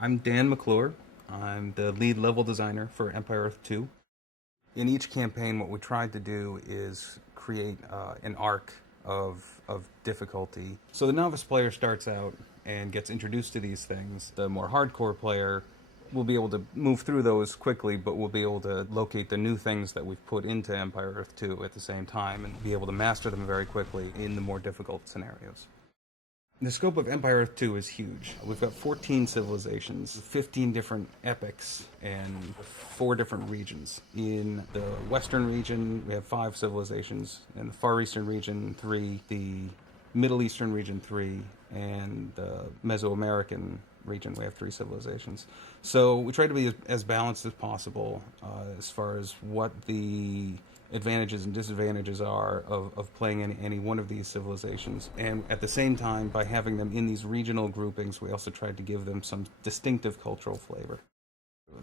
I'm Dan McClure. I'm the lead level designer for Empire Earth 2. In each campaign, what we tried to do is create an arc of difficulty. So the novice player starts out and gets introduced to these things. The more hardcore player will be able to move through those quickly, but will be able to locate the new things that we've put into Empire Earth 2 at the same time and be able to master them very quickly in the more difficult scenarios. The scope of Empire Earth 2 is huge. We've got 14 civilizations, 15 different epics, and 4 different regions. In the Western region, we have 5 civilizations. In the Far Eastern region, 3. The Middle Eastern region, 3. And the Mesoamerican region, we have 3 civilizations. So we try to be as balanced as possible as far as what the advantages and disadvantages are of playing in any one of these civilizations. And at the same time, by having them in these regional groupings, we also tried to give them some distinctive cultural flavor.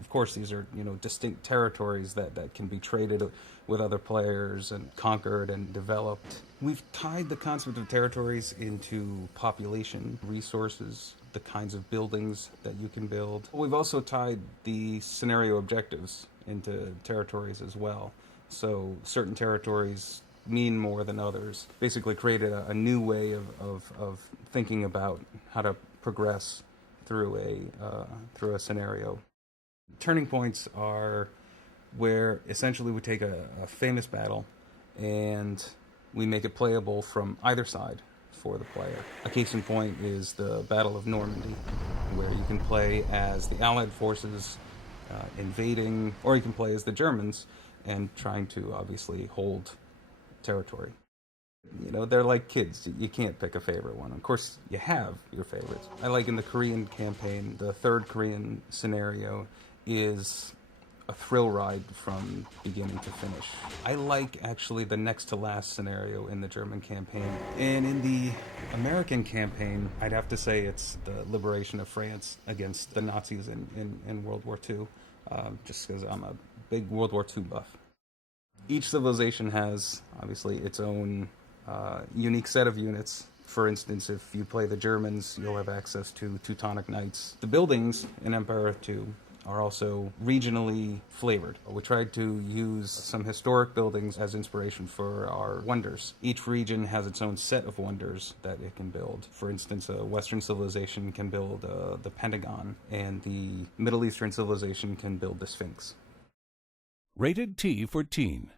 Of course, these are, distinct territories that can be traded with other players and conquered and developed. We've tied the concept of territories into population, resources, the kinds of buildings that you can build. We've also tied the scenario objectives into territories as well. So certain territories mean more than others. Basically created a new way of thinking about how to progress through a scenario. Turning points are where essentially we take a famous battle and we make it playable from either side for the player. A case in point is the Battle of Normandy, where you can play as the Allied forces invading, or you can play as the Germans and trying to obviously hold territory. They're like kids. You can't pick a favorite one. Of course, you have your favorites. I like in the Korean campaign, the third Korean scenario is a thrill ride from beginning to finish. I like actually the next to last scenario in the German campaign. And in the American campaign, I'd have to say it's the liberation of France against the Nazis in World War II, just because I'm a big World War II buff. Each civilization has, obviously, its own unique set of units. For instance, if you play the Germans, you'll have access to Teutonic Knights. The buildings in Empire Earth 2 are also regionally flavored. We tried to use some historic buildings as inspiration for our wonders. Each region has its own set of wonders that it can build. For instance, a Western civilization can build the Pentagon, and the Middle Eastern civilization can build the Sphinx. Rated T for Teen.